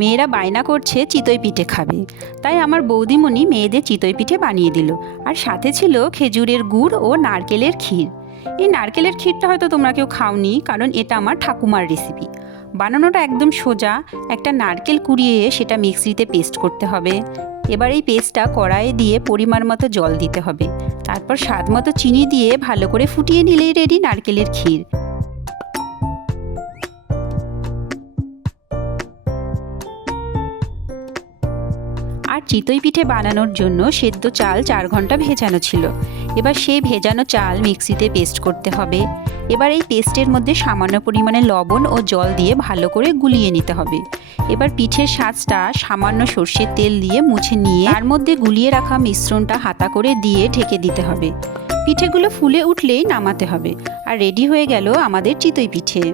মেয়েরা বায়না করছে চিতই পিঠে খাবে, তাই আমার বৌদিমণি মেয়েদের চিতই পিঠে বানিয়ে দিল। আর সাথে ছিল খেজুরের গুড় ও নারকেলের ক্ষীর। এই নারকেলের ক্ষীরটা হয়তো তোমরা কেউ খাওনি, কারণ এটা আমার ঠাকুমার রেসিপি। বানানোটা একদম সোজা। একটা নারকেল কুড়িয়ে সেটা মিক্সিতে পেস্ট করতে হবে। এবার এই পেস্টটা কড়াইয়ে দিয়ে পরিমাণ মতো জল দিতে হবে। তারপর স্বাদ মতো চিনি দিয়ে ভালো করে ফুটিয়ে নিলেই রেডি নারকেলের ক্ষীর। আর চিতই পিঠে বানানোর জন্য সেদ্ধ চাল 4 ঘন্টা ভেজানো ছিল। এবার সেই ভেজানো চাল মিক্সিতে পেস্ট করতে হবে। এবার এই পেস্টের মধ্যে সামান্য পরিমাণে লবণ ও জল দিয়ে ভালো করে গুলিয়ে নিতে হবে। এবার পিঠের সাজটা সামান্য সর্ষের তেল দিয়ে মুছে নিয়ে তার মধ্যে গুলিয়ে রাখা মিশ্রণটা হাতা করে দিয়ে ঢেকে দিতে হবে। পিঠেগুলো ফুলে উঠলেই নামাতে হবে। আর রেডি হয়ে গেল আমাদের চিতই পিঠে।